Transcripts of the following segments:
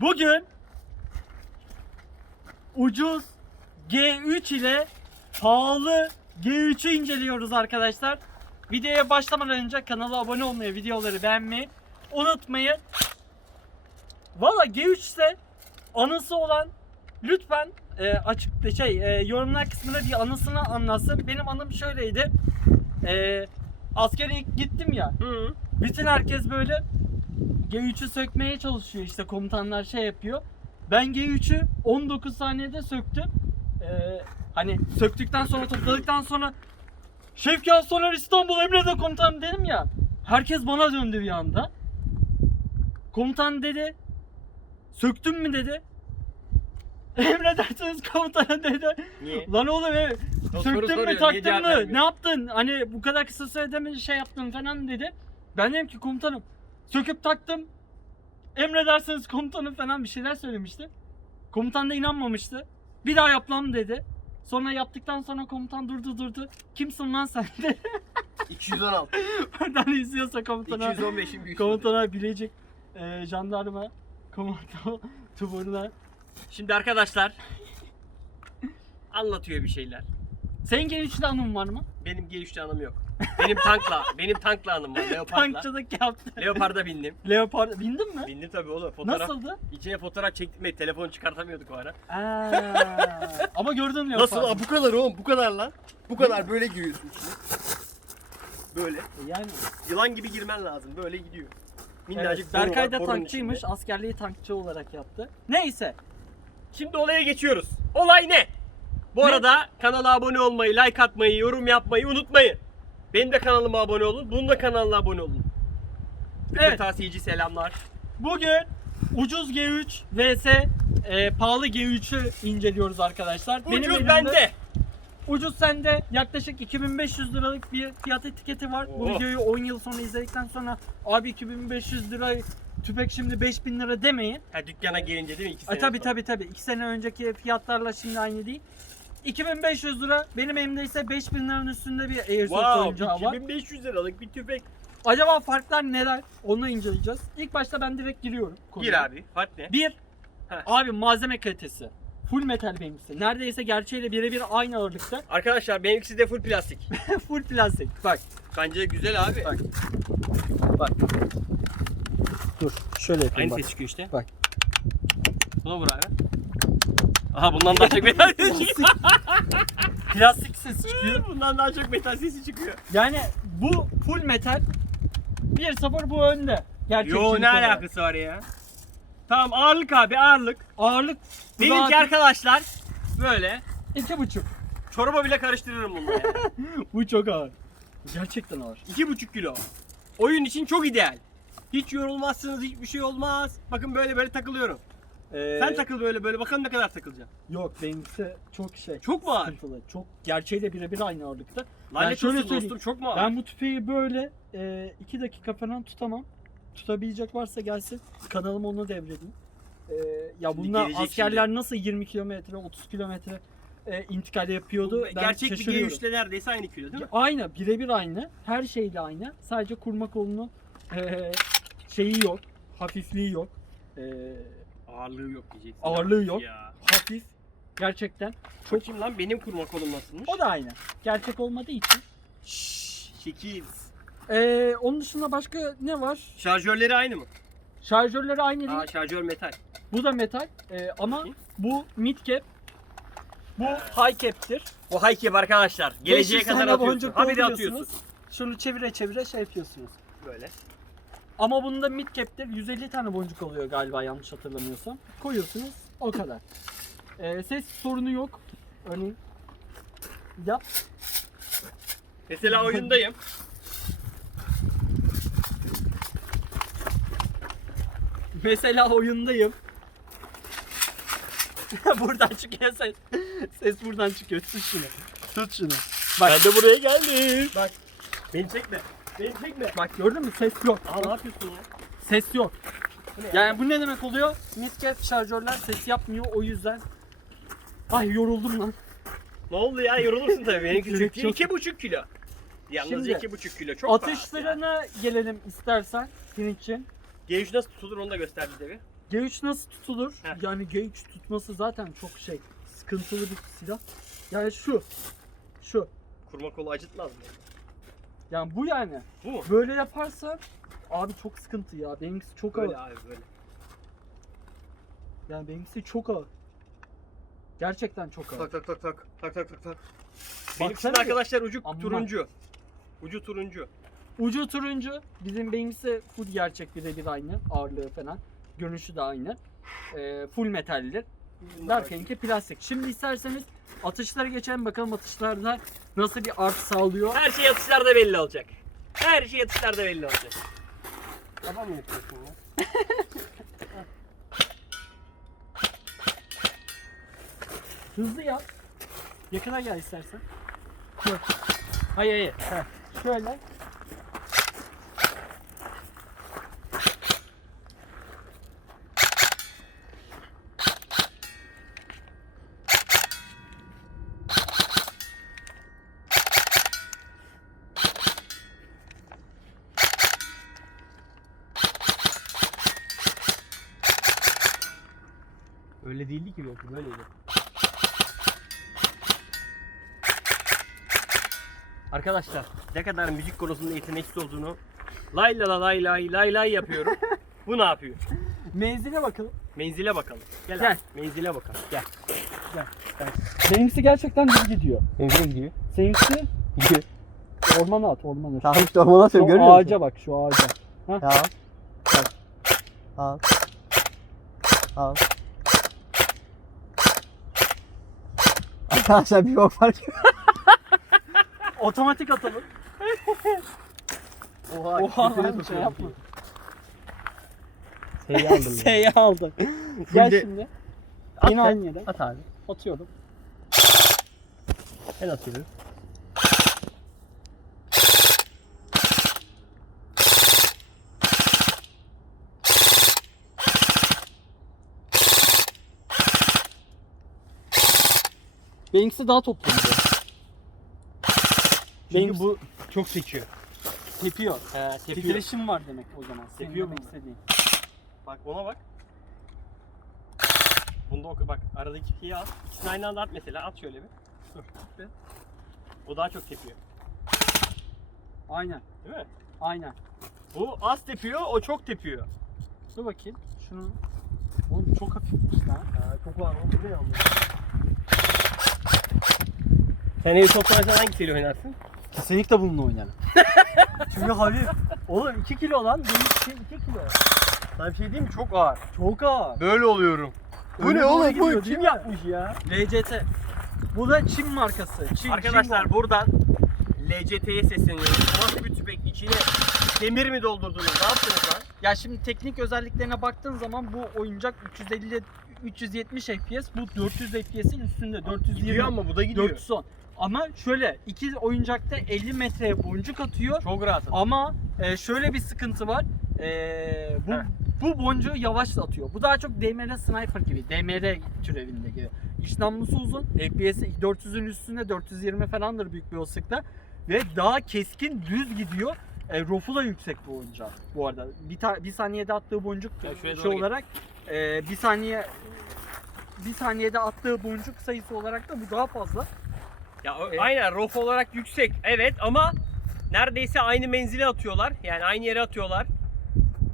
Bugün ucuz G3 ile pahalı G3'ü inceliyoruz arkadaşlar. Videoya başlamadan önce kanala abone olmayı, videoları beğenmeyi unutmayın. Valla G3 ise anısı olan lütfen e, açık şey e, yorumlar kısmına bir anısını anlatsın. Benim anım şöyleydi. E, askere gittim ya. Hı. Bütün herkes böyle G3'ü sökmeye çalışıyor işte komutanlar şey yapıyor. Ben G3'ü 19 saniyede söktüm. Ee, hani söktükten sonra topladıktan sonra Şevki Soner İstanbul Emre'de komutan dedim ya. Herkes bana döndü bir anda. Komutan dedi. Söktün mü dedi. Emredersiniz komutanım dedi. Niye? Lan oğlum e, söktün mü taktın mı ne yaptın hani bu kadar kısa sürede mi şey yaptın falan dedi. Ben dedim ki komutanım söküp taktım emredersiniz komutanım falan bir şeyler söylemişti. Komutan da inanmamıştı. Bir daha yap lan dedi. Sonra yaptıktan sonra komutan durdu durdu. Kimsin lan sen dedi. 216. Oradan izliyorsa komutana. 215'in büyük. Komutana bilecek e, jandarma komando tuburuna. Şimdi arkadaşlar anlatıyor bir şeyler. Senin G3'de anın var mı? Benim G3'te anım yok. Benim tankla, benim tankla anım var. Leopard'la. Tankçılık yaptı. Leopard'a bindim. Leopard bindin mi? Bindim tabii oğlum. Fotoğraf. Nasıldı? İçine fotoğraf çektim telefonu çıkartamıyorduk o ara. Aa, ama gördün Leopard. Nasıl? Aa, bu kadar oğlum. Bu kadar lan. Bu kadar böyle giriyorsun içine. Böyle. Yani. Yılan gibi girmen lazım. Böyle gidiyor. Evet, Minnacık boru Berkay var, da borunun tankçıymış. içinde. Askerliği tankçı olarak yaptı. Neyse. Şimdi olaya geçiyoruz. Olay ne? Bu Ne? arada kanala abone olmayı, like atmayı, yorum yapmayı unutmayın. Benim de kanalıma abone olun. Bunun da kanalına abone olun. Evet. Kırtasiyeci selamlar. Bugün ucuz G3 vs e, pahalı G3'ü inceliyoruz arkadaşlar. Ucuz elimde- bende. Ucuz sende yaklaşık 2500 liralık bir fiyat etiketi var. Bu Oh. videoyu 10 yıl sonra izledikten sonra abi 2500 lira tüfek şimdi 5000 lira demeyin. Ha dükkana gelince değil mi? İki sene tabi sonra. tabi tabi 2 sene önceki fiyatlarla şimdi aynı değil. 2500 lira benim elimde ise 5000 liranın üstünde bir Airsoft oyuncağı var. 2500 liralık bir tüfek. Acaba farklar neler? Onu inceleyeceğiz. İlk başta ben direkt giriyorum. konuya. Gir abi. Fark ne? Bir, Heh. abi malzeme kalitesi. Full metal benimkisi. Neredeyse gerçeğiyle birebir aynı ağırlıkta. Arkadaşlar benimkisi de full plastik. Full plastik. Bak. Bence güzel abi. Bak. Bak. Dur. Şöyle yapayım Aynı bak. ses çıkıyor işte. Bak. Buna vur abi. Aha bundan daha çok metal sesi çıkıyor. Plastik ses çıkıyor. bundan daha çok metal sesi çıkıyor. Yani bu full metal. 1-0 bu önde. Gerçekçilik Yo ne olarak. alakası var ya? Tamam ağırlık abi ağırlık. Ağırlık Benimki rahat arkadaşlar böyle iki buçuk. çorba bile karıştırırım bununla yani. Bu çok ağır. Gerçekten ağır. İki buçuk kilo. Oyun için çok ideal. Hiç yorulmazsınız, hiçbir şey olmaz. Bakın böyle böyle takılıyorum. Ee, Sen takıl böyle böyle bakalım ne kadar takılacaksın. Yok benimkisi çok şey. Çok mu ağır? Sıkıntılı. Çok gerçeğiyle birebir aynı ağırlıkta. Lanet şöyle olsun söyleyeyim. dostum çok mu ağır? Ben bu tüfeği böyle 2 dakika falan tutamam. Tutabilecek varsa gelsin. Kanalıma onu devredeyim. Ee, ya Şimdi bunlar askerler nasıl 20 kilometre 30 kilometre e, intikal yapıyordu. Ben Gerçek bir şaşırıyorum. G3'le neredeyse aynı kilo değil mi? Aynı, birebir aynı. Her şeyle aynı. Sadece kurma kolunun e, şeyi yok. Hafifliği yok. E, Ağırlığı yok diyeceksin. Ağırlığı yok. Ya. hafif. Gerçekten. Çok. Bakayım lan benim kurma kolum nasılmış? O da aynı. Gerçek olmadığı için. Şşş, Şekil. E, onun dışında başka ne var? Şarjörleri aynı mı? Şarjörleri aynı değil. Aa şarjör metal. Bu da metal e, ama Bakayım. bu mid cap. Bu high cap'tir. Bu haykep arkadaşlar. Geleceğe 500 kadar atıyorsun. Habire atıyorsun. Şunu çevire çevire şey yapıyorsunuz. Böyle. Ama bunda mid cap'tir. 150 tane boncuk oluyor galiba yanlış hatırlamıyorsam. Koyuyorsunuz o kadar. E, ses sorunu yok. Örneğin yap. Mesela oyundayım. Mesela oyundayım. buradan çıkıyor ses. Ses buradan çıkıyor. Tut şunu. Tut şunu. Bak. Ben de buraya geldim. Bak. Beni çekme. Beni çekme. Bak gördün mü? Ses yok. Aa ne yapıyorsun ya? Ses yok. Bu ne ya? Yani bu ne demek oluyor? Midcap şarjörler ses yapmıyor o yüzden. Ay yoruldum lan. Ne oldu ya? Yorulursun tabii. Benimki Çok- çünkü çok- iki buçuk kilo. Yalnızca Şimdi, iki buçuk kilo. Çok Atış rahat ya. sırana gelelim istersen senin için. G3 nasıl tutulur onu da göster bize bir. G3 nasıl tutulur? Heh. Yani G3 tutması zaten çok şey sıkıntılı bir silah. Yani şu. Şu. Kurma kolu acıtmaz mı? Yani bu yani. Bu mu? Böyle yaparsan abi çok sıkıntı ya. Benimkisi çok Böyle ağır. abi böyle. Yani benimkisi çok ağır. Gerçekten çok ağır. Tak tak tak tak tak tak tak tak. Benimkisinin bir. arkadaşlar ucu Amma. turuncu. Ucu turuncu. Ucu turuncu. Bizim benimkisi full gerçek birebir aynı. Ağırlığı falan. Görünüşü de aynı. Ee, full metaldir. Berkay'ınki plastik. Şimdi isterseniz atışlara geçelim bakalım atışlarda nasıl bir art sağlıyor. Her şey atışlarda belli olacak. Her şey atışlarda belli olacak. Tamam mı yapıyorsun ya? Hızlı yap. Yakına gel istersen. Hayır hayır. Heh. Şöyle. Belki böyleydi. Arkadaşlar ne kadar müzik konusunda yeteneksiz olduğunu lay la la lay lay lay lay yapıyorum. Bu ne yapıyor? Menzile bakalım. Menzile bakalım. Gel. Gel. abi, Menzile bakalım. Gel. Benimkisi gerçekten düz gidiyor. Menzile gidiyor. Seninkisi Gidiyor. ormana at ormana. Tamam işte ormana Şu atıyorum görüyor musun? ağaca bak şu ağaca. Tamam. Al. Al. Arkadaşlar bir bok fark yok. Otomatik atalım. Oha. Oha lan şey yapma. Şeyi aldım. S'yi aldı. Gel de- şimdi. At Yine sen. aynı yere. At abi. Atıyorum. Ben atıyorum. Benimkisi daha toplu. Çünkü Benimkisi- bu çok sekiyor. Tepiyor. He, Titreşim var demek o zaman. Senin Tepiyor demek bunu. istediğin. Bak ona bak. Bunda o bak aradaki şeyi al. İkisini aynı anda at mesela. At şöyle bir. Dur. bir. O daha çok tepiyor. Aynen. Değil mi? Aynen. Bu az tepiyor, o çok tepiyor. Dur bakayım. Şunu. Oğlum çok hafifmiş lan. Çok var. O ne Sen ev toplarsan hangisiyle oynarsın? Kesinlikle bununla oynarım. Çünkü hafif. Oğlum 2 kilo lan. Benimki 2 kilo. Sana bir şey diyeyim mi? Çok ağır. Çok ağır. Böyle oluyorum. Bu Öyle ne oğlum? gidiyor, Bu değil kim mi? yapmış ya? LCT. Bu da Çin markası. Çin, Arkadaşlar Çin buradan LCT'ye sesleniyoruz. Nasıl bir tüfek? İçine demir mi doldurdunuz? Ne yaptınız lan? Ya şimdi teknik özelliklerine baktığın zaman bu oyuncak 350 370 FPS, bu 400 FPS'in üstünde. 420. Gidiyor ama bu da gidiyor. 410. Ama şöyle iki oyuncakta 50 metreye boncuk atıyor. Çok rahat. Ama e, şöyle bir sıkıntı var. E, bu Heh. bu boncuğu yavaş atıyor. Bu daha çok DMR sniper gibi. DMR türevinde gibi. İş namlusu uzun. FPS 400'ün üstünde 420 falandır büyük bir olasılıkla. Ve daha keskin düz gidiyor. E, rofu da yüksek bu oyuncak bu arada. Bir, ta- bir saniyede attığı boncuk Ya şey git. olarak e, bir saniye bir saniyede attığı boncuk sayısı olarak da bu daha fazla. Ya o- E? aynen rof olarak yüksek. Evet ama neredeyse aynı menzile atıyorlar. Yani aynı yere atıyorlar.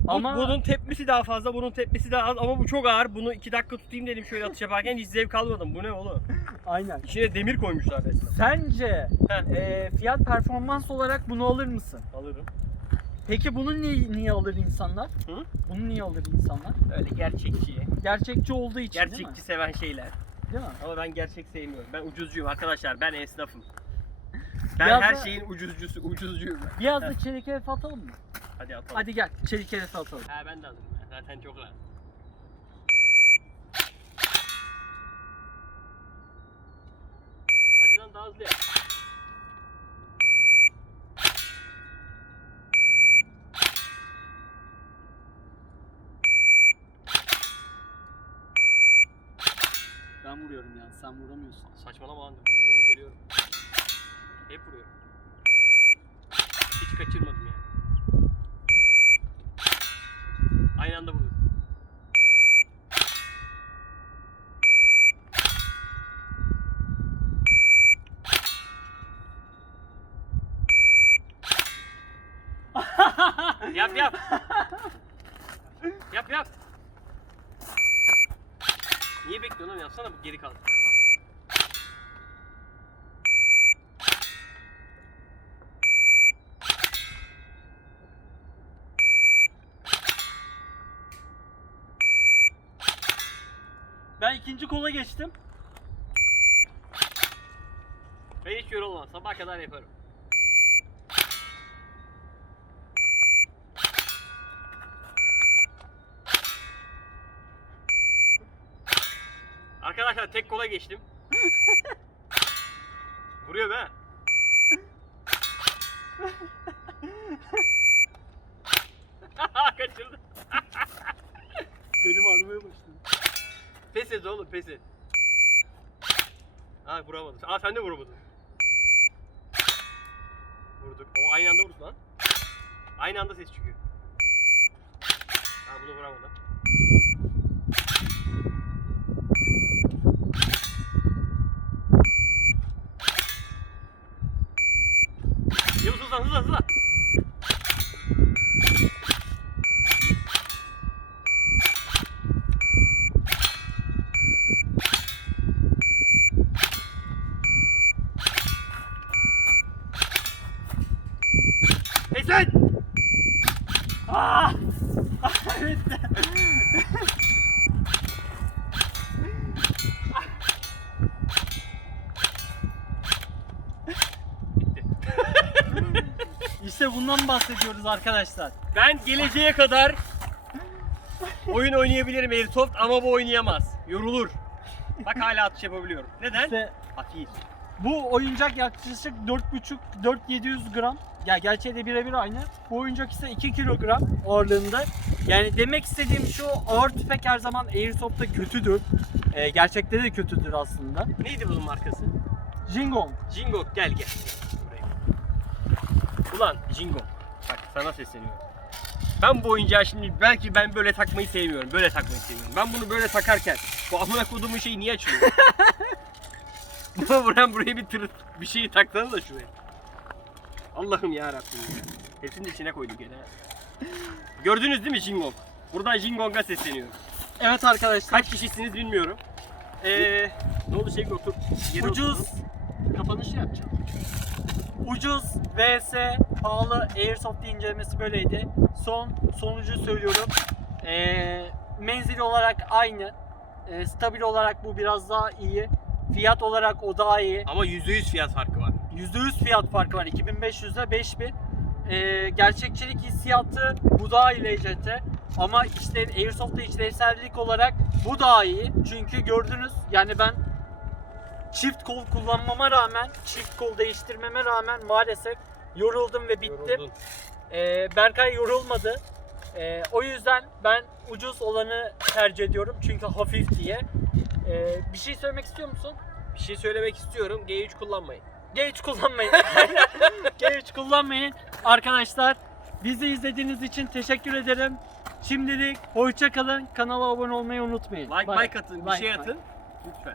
Bu- Ama- bunun tepmesi daha fazla, bunun tepmesi daha az ama bu çok ağır. Bunu iki dakika tutayım dedim şöyle atış yaparken hiç zevk almadım. Bu ne oğlum? Aynen. İçine demir koymuşlar resmen. Sence Heh. e, fiyat performans olarak bunu alır mısın? Alırım. Peki bunu niye, niye alır insanlar? Hı? Bunu niye alır insanlar? Öyle gerçekçi, Gerçekçi olduğu için değil mi? gerçekçi seven şeyler. Değil mi? Ama ben gerçek sevmiyorum. Ben ucuzcuyum arkadaşlar. Ben esnafım. Ben Biraz her da- şeyin ucuzcusu, ucuzcuyum ben. Biraz da çelik herif atalım mı? Hadi atalım. Hadi gel çelik herif atalım. Ha ben de alırım. ya. Zaten çok rahat. Hadi lan daha hızlı yap. vuruyorum yani sen vuramıyorsun. Saçmalama annem vurduğumu görüyorum. Hep vuruyorum. Hiç kaçırmadım yani. Aynı anda vurdum. yap yap. yap yap. Oğlum? Yapsana bu geri kaldı. Ben ikinci kola geçtim. Ben hiç yorulmam. Sabah kadar yaparım. Arkadaşlar tek kola geçtim. Vuruyor be. Kaçırdı. Benim ağrımaya başladı. Pes et oğlum pes et. Ha vuramadın. Aa sen de vuramadın. Vurduk. O aynı anda vurduk lan. Aynı anda ses çıkıyor. Ha bunu vuramadım. Et. Aa! evet. işte bundan bahsediyoruz arkadaşlar. Ben geleceğe kadar oyun oynayabilirim Airsoft ama bu oynayamaz. Yorulur. Bak hala atış yapabiliyorum. Neden? İşte Hafif. Bu oyuncak yaklaşık 4,5-4-700 gram. Ya gerçeği de birebir aynı. Bu oyuncak ise 2 kilogram ağırlığında. Yani demek istediğim şu ağır tüfek her zaman Airsoft'ta kötüdür. Ee, gerçekte de kötüdür aslında. Neydi bunun markası? Jingong. Jingo gel gel. Buraya. Ulan Jingo. Bak sana sesleniyorum. Ben bu oyuncağı şimdi belki ben böyle takmayı sevmiyorum. Böyle takmayı seviyorum. Ben bunu böyle takarken bu amına kodumun şeyi niye açılıyor? Buran buraya bir tır bir şeyi taksanız da şuraya. Allah'ım ya Rabbim ya. Hepsini de içine koyduk gene. Gördünüz değil mi Jingong? Buradan Jingong'a sesleniyorum. Evet arkadaşlar. Kaç kişisiniz bilmiyorum. Ee, ne oldu şey otur. yere Ucuz, oturdun. Kapanışı yapacağım. ucuz vs pahalı Airsoft incelemesi böyleydi. Son sonucu söylüyorum. Ee, menzil olarak aynı. Ee, stabil olarak bu biraz daha iyi. Fiyat olarak o daha iyi. Ama %100 fiyat farkı var. %100 fiyat farkı var. 2500 ile 5000. Ee, gerçekçilik hissiyatı bu daha iyi LCT. Ama işte Airsoft'ta işlevsellik olarak bu daha iyi. Çünkü gördünüz yani ben çift kol kullanmama rağmen, çift kol değiştirmeme rağmen maalesef yoruldum ve bittim. Yoruldun. Ee, Berkay yorulmadı. Ee, o yüzden ben ucuz olanı tercih ediyorum çünkü hafif diye. Ee, bir şey söylemek istiyor musun? Bir şey söylemek istiyorum. G3 kullanmayın. G3 kullanmayın. G3 kullanmayın. Arkadaşlar bizi izlediğiniz için teşekkür ederim. Şimdilik hoşça kalın. Kanala abone olmayı unutmayın. Like Bye. like atın, bir Like, şey like. atın. Lütfen.